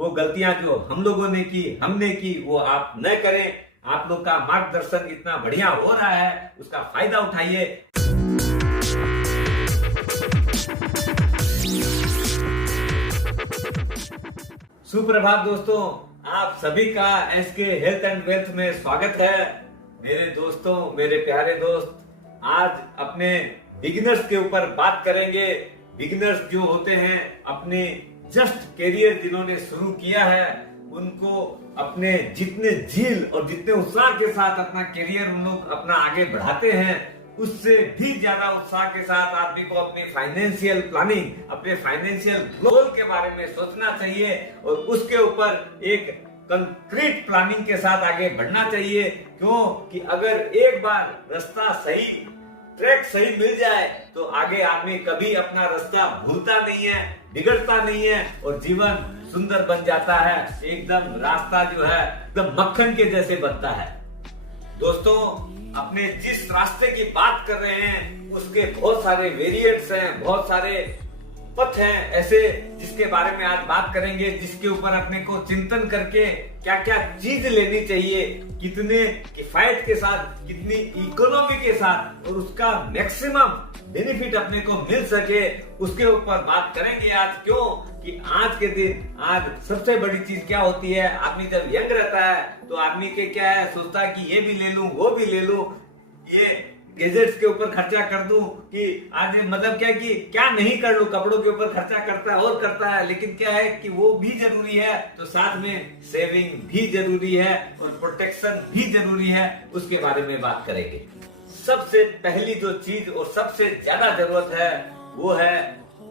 वो गलतियां जो हम लोगों ने की, हमने की, वो आप न करें। आप लोग का मार्गदर्शन इतना बढ़िया हो रहा है, उसका फायदा उठाइए। सुप्रभात दोस्तों, आप सभी का एसके हेल्थ एंड वेल्थ में स्वागत है। मेरे दोस्तों, मेरे प्यारे दोस्त, आज अपने बिगिनर्स के ऊपर बात करेंगे। बिगिनर्स जो होते हैं, अपने जस्ट कैरियर जिन्होंने शुरू किया है, उनको अपने जितने झील और जितने उत्साह के साथ अपना कैरियर उन लोग अपना आगे बढ़ाते हैं, उससे भी ज्यादा उत्साह के साथ आदमी को अपनी फाइनेंशियल प्लानिंग, अपने फाइनेंशियल गोल के बारे में सोचना चाहिए और उसके ऊपर एक कंक्रीट प्लानिंग के साथ आगे बढ़ना चाहिए। क्यों कि अगर एक बार रास्ता सही, ट्रैक सही मिल जाए तो आगे आदमी कभी अपना रास्ता भूलता नहीं है, बिगड़ता नहीं है और जीवन सुंदर बन जाता है। एकदम रास्ता जो है एकदम मक्खन के जैसे बनता है। दोस्तों, अपने जिस रास्ते की बात कर रहे हैं उसके बहुत सारे वेरिएंट्स हैं, बहुत सारे पथ हैं ऐसे, जिसके बारे में आज बात करेंगे, जिसके ऊपर अपने को चिंतन करके क्या क्या चीज लेनी चाहिए, कितने किफायत के साथ, कितनी इकोनॉमी के साथ और उसका मैक्सिमम बेनिफिट अपने को मिल सके, उसके ऊपर बात करेंगे आज। क्यों कि आज के दिन, आज सबसे बड़ी चीज क्या होती है, आदमी जब यंग रहता है तो आदमी के क्या है, सोचता है कि ये भी ले लूं, वो भी ले लूं, ये गैजेट्स के ऊपर खर्चा कर दूं, कि आज मतलब क्या कि क्या नहीं कर लूं, कपड़ों के ऊपर खर्चा करता है और करता है। लेकिन क्या है कि वो भी जरूरी है, तो साथ में सेविंग भी जरूरी है और प्रोटेक्शन भी जरूरी है। उसके बारे में बात करेंगे। सबसे पहली जो चीज और सबसे ज्यादा जरूरत है वो है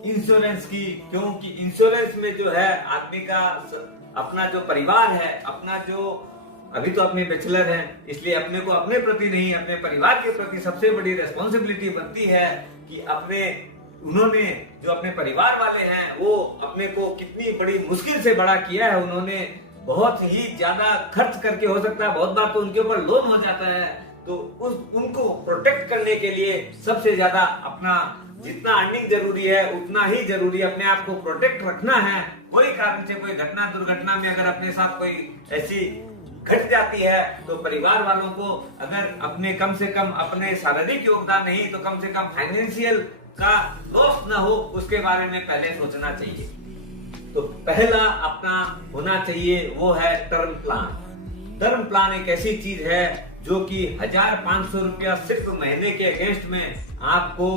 इंश्योरेंस की। क्योंकि इंश्योरेंस में जो है आदमी का अपना जो परिवार है, अपना जो अभी तो अपने बैचलर हैं, इसलिए अपने को अपने प्रति नहीं, अपने परिवार के प्रति सबसे बड़ी रेस्पॉन्सिबिलिटी बनती है कि उन्होंने जो अपने परिवार वाले हैं वो अपने को कितनी बड़ी मुश्किल से बड़ा किया है। उन्होंने बहुत ही ज्यादा खर्च करके, हो सकता है बहुत बार तो उनके ऊपर लोन हो जाता है, तो उनको प्रोटेक्ट करने के लिए सबसे ज्यादा अपना जितना अर्निंग जरूरी है उतना ही जरूरी अपने आप को प्रोटेक्ट रखना है। कोई कारण से कोई घटना दुर्घटना में अगर अपने साथ कोई ऐसी घट जाती है तो परिवार वालों को अगर अपने कम से कम अपने शारीरिक योगदान नहीं तो कम से कम फाइनेंशियल का लॉस ना हो, उसके बारे में पहले सोचना चाहिए। तो पहला अपना होना चाहिए वो है टर्म प्लान। टर्म प्लान एक ऐसी चीज है जो कि 1500 रुपया सिर्फ महीने के अगेंस्ट में आपको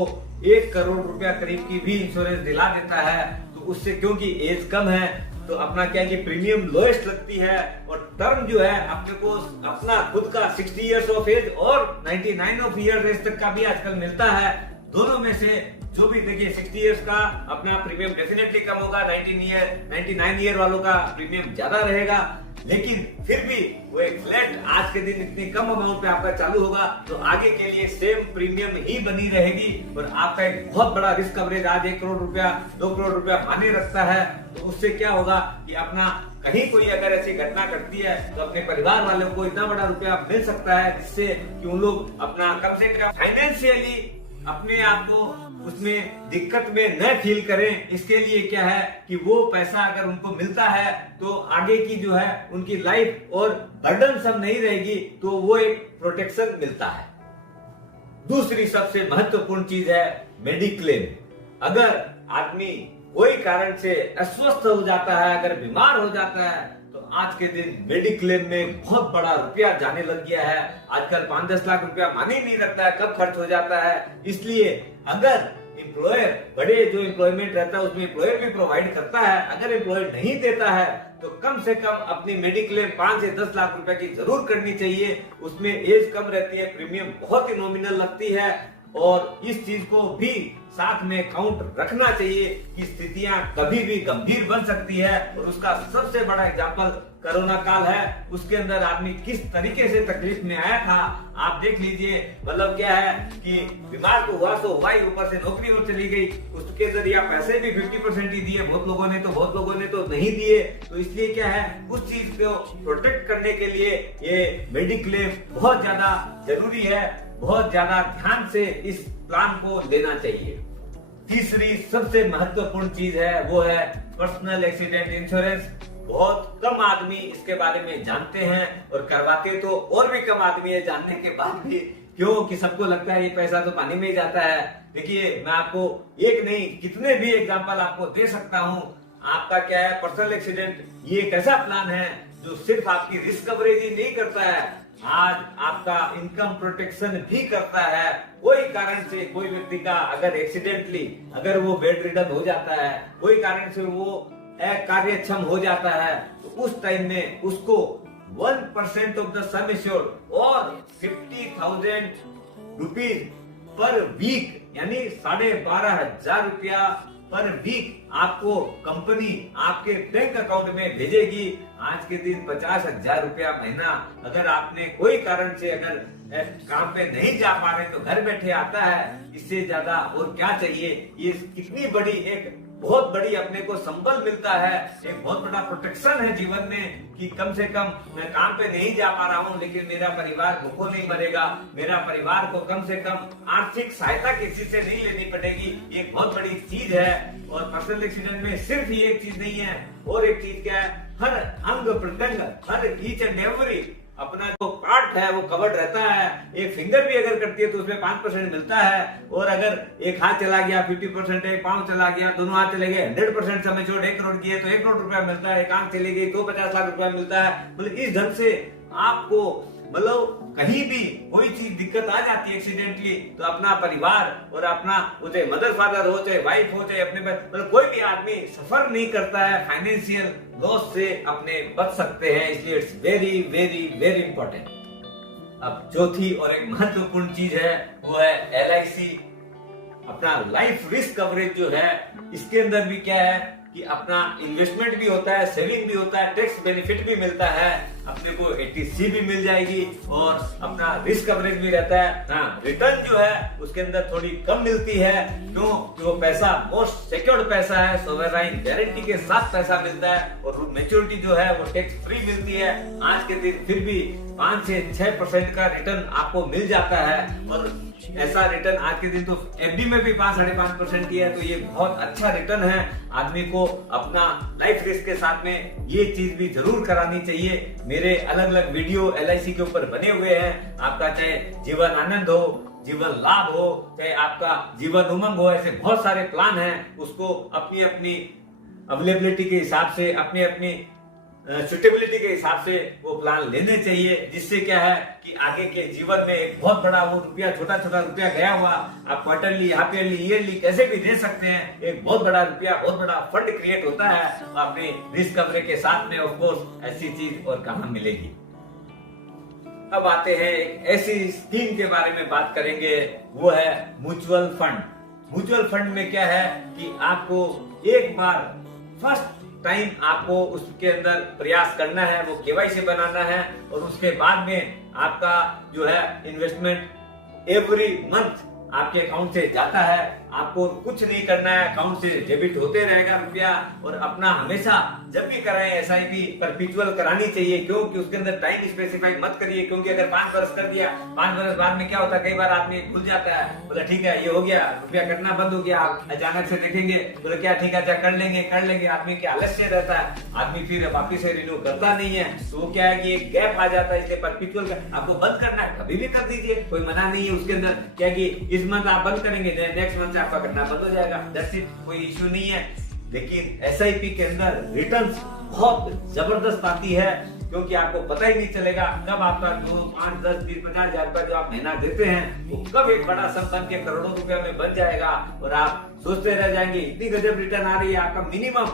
1 करोड़ रुपया करीब की भी इंश्योरेंस दिला देता है। तो उससे, क्योंकि एज कम है तो अपना क्या है कि प्रीमियम लोएस्ट लगती है और टर्म जो है अपने को अपना खुद का 60 इयर्स ऑफ एज और 99 ऑफ ईयर एज तक का भी आजकल मिलता है। दोनों में से जो भी देखिए, 60 इयर्स का अपना प्रीमियम डेफिनेटली कम होगा, 99 ईयर वालों का प्रीमियम ज्यादा रहेगा। लेकिन फिर भी वो एक फ्लैट आज के दिन इतनी कम अमाउंट पे आपका चालू होगा तो आगे के लिए सेम प्रीमियम ही बनी रहेगी और आपका एक बहुत बड़ा रिस्क कवरेज आज 1 करोड़ रुपया, 2 करोड़ रुपया माने रखता है। तो उससे क्या होगा कि अपना कहीं कोई अगर ऐसी घटना घटती है तो अपने परिवार वालों को इतना बड़ा रुपया मिल सकता है, जिससे कि उन लोग अपना कम से कम फाइनेंशियली अपने आप को उसमें दिक्कत में न फील करें। इसके लिए क्या है कि वो पैसा अगर उनको मिलता है तो आगे की जो है उनकी लाइफ और बर्डन सब नहीं रहेगी, तो वो एक प्रोटेक्शन मिलता है। दूसरी सबसे महत्वपूर्ण चीज है मेडिक्लेम। अगर आदमी कोई कारण से अस्वस्थ हो जाता है, अगर बीमार हो जाता है, तो आज के दिन मेडिक्लेम में बहुत बड़ा रुपया जाने लग गया है। आजकल 5-10 लाख रुपया माने ही नहीं रखता है कब खर्च हो जाता है। इसलिए अगर एम्प्लॉयर, बड़े जो एम्प्लॉयमेंट रहता है उसमें एम्प्लॉयर भी प्रोवाइड करता है, अगर एम्प्लॉयर नहीं देता है तो कम से कम अपनी मेडिक्लेम 5 से 10 लाख रुपए की जरूर करनी चाहिए। उसमें एज कम रहती है, प्रीमियम बहुत ही नॉमिनल लगती है और इस चीज को भी साथ में काउंट रखना चाहिए कि स्थितियां कभी भी गंभीर बन सकती है। और उसका सबसे बड़ा एग्जांपल कोरोना काल है। उसके अंदर आदमी किस तरीके से तकलीफ में आया था आप देख लीजिए। मतलब क्या है कि बीमार तो हुआ तो हुआ ही, ऊपर से नौकरी और चली गई, उसके जरिए पैसे भी 50% ही दिए बहुत लोगों ने, तो बहुत लोगों ने तो नहीं दिए। तो इसलिए क्या है, उस चीज को प्रोटेक्ट करने के लिए ये मेडिक्लेम बहुत ज्यादा जरूरी है, बहुत ज्यादा ध्यान से इस प्लान को लेना चाहिए। तीसरी सबसे महत्वपूर्ण चीज है वो है पर्सनल एक्सीडेंट इंश्योरेंस। बहुत कम आदमी इसके बारे में जानते हैं और करवाते तो और भी कम आदमी है जानने के बाद भी। क्यों कि सबको लगता है ये पैसा तो पानी में ही जाता है। देखिए मैं आपको एक नहीं कितने भी एग्जांपल आपको दे सकता हूं। आपका क्या है, पर्सनल एक्सीडेंट ये एक ऐसा प्लान है जो सिर्फ आपकी रिस्क कवरेज ही नहीं करता है, आज आपका इनकम प्रोटेक्शन भी करता है। कोई कारण से कोई व्यक्ति का अगर एक्सीडेंटली अगर वो बेड रिडन हो जाता है, कोई कारण से वो कार्यक्षम हो जाता है, तो उस टाइम में उसको 1% ऑफ द सम एश्योर्ड और 50,000 रुपीज पर वीक यानी 12,500 रुपया पर वीक आपको कंपनी आपके बैंक अकाउंट में भेजेगी। आज के दिन 50,000 रुपया महीना अगर आपने कोई कारण से अगर काम पे नहीं जा पा रहे तो घर बैठे आता है। इससे ज्यादा और क्या चाहिए। ये कितनी बड़ी एक बहुत बड़ी अपने को संबल मिलता है, एक बहुत बड़ा प्रोटेक्शन है जीवन में कि कम से कम मैं काम पे नहीं जा पा रहा हूँ लेकिन मेरा परिवार भूखों नहीं मरेगा, मेरा परिवार को कम से कम आर्थिक सहायता किसी से नहीं लेनी पड़ेगी। ये बहुत बड़ी चीज है। और पर्सनल एक्सीडेंट में सिर्फ ये एक चीज नहीं है, और एक चीज क्या है, हर अंग प्रत्यंग हर ईच एंड एवरी अपना जो पार्ट है वो कवर्ड रहता है। एक फिंगर भी अगर कटती है तो उसमें 5% मिलता है। और अगर एक हाथ चला गया 50% है, पांव चला गया, दोनों हाथ चले गए 100% समय छोड़ 1 करोड़ की है तो 1 करोड़ रुपया मिलता है। एक आंख चली गई तो 50 लाख रुपया मिलता है। मतलब इस ढंग से आपको मतलब कहीं भी कोई चीज दिक्कत आ जाती है एक्सीडेंटली तो अपना परिवार और अपना चाहे मदर फादर हो, चाहे वाइफ हो, चाहे अपने मतलब कोई भी आदमी सफर नहीं करता है, फाइनेंशियल लॉस से अपने बच सकते हैं। इसलिए it's very very very important. अब चौथी और एक महत्वपूर्ण चीज है वो है LIC, अपना लाइफ रिस्क कवरेज जो है। इसके अंदर भी क्या है कि अपना इन्वेस्टमेंट भी होता है, सेविंग भी होता है, टैक्स बेनिफिट भी मिलता है, अपने को 80C भी मिल जाएगी और अपना रिस्क कवरेज भी रहता है। हाँ, रिटर्न जो है उसके अंदर थोड़ी कम मिलती है। क्यों? जो पैसा मोस्ट सिक्योर्ड पैसा है, सोवरेन गारंटी के साथ पैसा मिलता है और मैच्योरिटी जो है वो टैक्स फ्री मिलती है। आज के दिन फिर भी 5 से 6% का रिटर्न आपको मिल जाता है। और ऐसा रिटर्न आज के दिन तो FD में भी 5-5.5% की है, तो ये बहुत अच्छा रिटर्न है। आदमी को अपना लाइफ रिस्क के साथ में ये चीज भी जरूर करानी चाहिए। मेरे अलग अलग वीडियो LIC के ऊपर बने हुए हैं। आपका चाहे जीवन आनंद हो, जीवन लाभ हो, चाहे आपका जीवन उमंग हो, ऐसे बहुत सारे प्लान हैं। उसको अपनी अपनी अवेलेबिलिटी के हिसाब से, अपनी अपनी सुटेबिलिटी के हिसाब से वो प्लान लेने चाहिए, जिससे क्या है कि आगे के जीवन में एक बहुत बड़ा वो रुपया, छोटा छोटा रुपया गया हुआ आप क्वार्टरली, हाफ ईयरली, ईयरली कैसे भी दे सकते हैं। एक बहुत बड़ा रुपया, बहुत बड़ा फंड क्रिएट होता है। अपने रिस्क कवरेज के साथ में ऑफ कोर्स ऐसी चीज और कहां मिलेगी। अब आते हैं एक ऐसी स्कीम के बारे में बात करेंगे, वो है म्यूचुअल फंड। म्यूचुअल फंड में क्या है कि आपको एक बार फर्स्ट टाइम आपको उसके अंदर प्रयास करना है, वो KYC बनाना है और उसके बाद में आपका जो है इन्वेस्टमेंट एवरी मंथ आपके अकाउंट से जाता है। आपको कुछ नहीं करना है, अकाउंट से डेबिट होते रहेगा रुपया। और अपना हमेशा जब भी कराएं SIP परपेचुअल करानी चाहिए। क्योंकि उसके अंदर टाइम स्पेसिफाई मत करिए, क्योंकि अगर 5 वर्ष कर दिया, 5 वर्ष बाद में क्या होता है, कई बार आदमी भूल जाता है, बोला ठीक है ये हो गया, रुपया कटना बंद हो गया, आप अचानक से देखेंगे, बोले क्या ठीक है कर लेंगे, आदमी के आलस्य रहता है, आदमी फिर वापिस से रिन्यू करता नहीं है। तो वो क्या है कि एक गैप आ जाता है। इसलिए परपेचुअल आपको बंद करना है कभी भी कर दीजिए, कोई मना नहीं है। उसके अंदर क्या कि इस मंथ आप बंद करेंगे, नेक्स्ट मंथ से आपका करना बंद हो जाएगा, दैट्स इट, कोई इश्यू नहीं है। लेकिन SIP के अंदर रिटर्न्स बहुत जबरदस्त आती है, क्योंकि आपको पता ही नहीं चलेगा कब आपका 2, 5, 10, 20, 50 हजार रुपया जो आप महीना देते हैं वो कब एक बड़ा सम बन के करोड़ों रुपया में बन जाएगा। और आप सोचते रह जाएंगे इतनी गजब रिटर्न आ रही है। आपका मिनिमम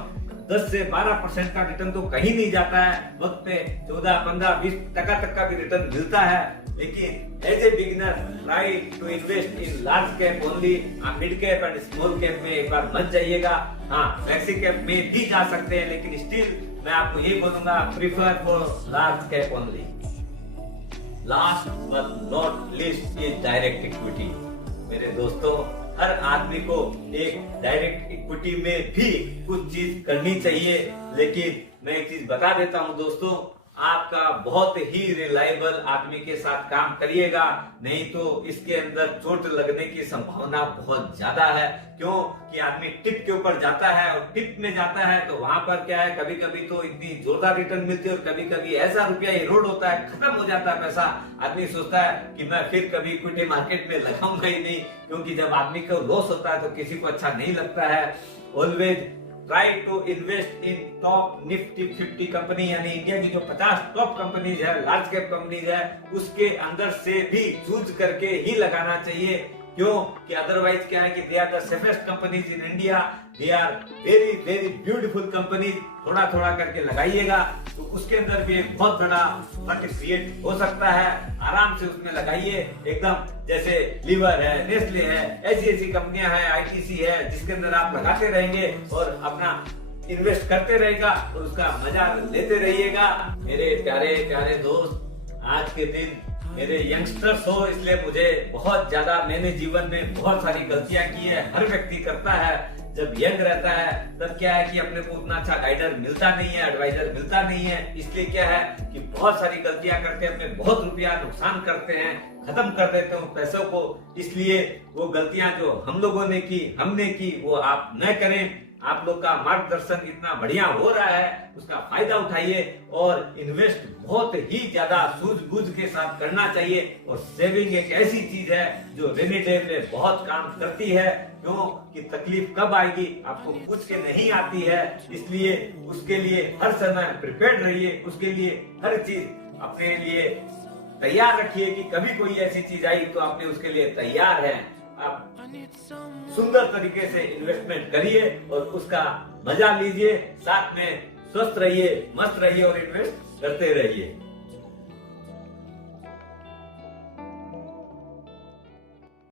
10 से 12% का रिटर्न तो कहीं नहीं जाता है, वक्त पे 14, 15, 20% तक का भी रिटर्न मिलता है। लेकिन as a beginner try to invest in large cap only. आप mid cap and small cap में एक बार मत जाइएगा। हाँ, फ्लेक्सी कैप में भी जा सकते हैं, लेकिन स्टिल मैं आपको ये बोलूंगा prefer for large cap only. Last but not list is direct equity. मेरे दोस्तों, हर आदमी को एक डायरेक्ट इक्विटी में भी कुछ चीज करनी चाहिए। लेकिन मैं एक चीज बता देता हूं दोस्तों, आपका बहुत ही रिलायबल आदमी के साथ काम करिएगा, नहीं तो इसके अंदर चोट लगने की संभावना बहुत ज्यादा है। क्यों कि आदमी टिप के ऊपर जाता है और टिप में जाता है तो वहां पर क्या है, कभी कभी तो इतनी जोरदार रिटर्न मिलती है और कभी कभी ऐसा रुपया इरोड होता है, खत्म हो जाता है पैसा। आदमी सोचता है कि मैं फिर कभी इक्विटी मार्केट में लगाऊंगा ही नहीं, क्योंकि जब आदमी को लॉस होता है तो किसी को अच्छा नहीं लगता है। Always try to invest in top Nifty 50 company, यानी इंडिया की जो 50 टॉप कंपनीज है, लार्ज कैप कंपनीज है, उसके अंदर से भी चूज करके ही लगाना चाहिए। क्यों कि अदरवाइज क्या है कि they are the safest companies in India, they are very very beautiful companies. थोड़ा थोड़ा करके लगाइएगा तो उसके अंदर भी एक बहुत बड़ा फंड क्रिएट हो सकता है। आराम से उसमें लगाइए, एकदम जैसे लीवर है, नेस्ले है, ऐसी कंपनियां हैं, आईटीसी है, जिसके अंदर आप लगाते रहेंगे और अपना इन्वेस्ट करते रहेगा और उसका मजा लेते रहिएगा। मेरे प्यारे प्यारे दोस्त, आज के दिन मेरे यंगस्टर्स हो, इसलिए मुझे बहुत ज्यादा, मैंने जीवन में बहुत सारी गलतियां की है, हर व्यक्ति करता है। जब यंग रहता है तब क्या है कि अपने को उतना अच्छा गाइडर मिलता नहीं है, एडवाइजर मिलता नहीं है, इसलिए क्या है कि बहुत सारी गलतियां करके अपने बहुत रुपया नुकसान करते हैं, खत्म कर देते हो पैसों को। इसलिए वो गलतियां जो हम लोगों ने की, हमने की, वो आप न करें। आप लोग का मार्गदर्शन इतना बढ़िया हो रहा है, उसका फायदा उठाइए और इन्वेस्ट बहुत ही ज्यादा सूझबूझ के साथ करना चाहिए। और सेविंग एक ऐसी चीज है जो रेनी डे में बहुत काम करती है। क्यों कि तकलीफ कब आएगी आपको पूछ के नहीं आती है, इसलिए उसके लिए हर समय प्रिपेयर्ड रहिए, उसके लिए हर चीज अपने लिए तैयार रखिए कि कभी कोई ऐसी चीज आई तो आपने उसके लिए तैयार है। आप सुंदर तरीके से इन्वेस्टमेंट करिए और उसका मजा लीजिए, साथ में स्वस्थ रहिए, मस्त रहिए और इन्वेस्ट करते रहिए।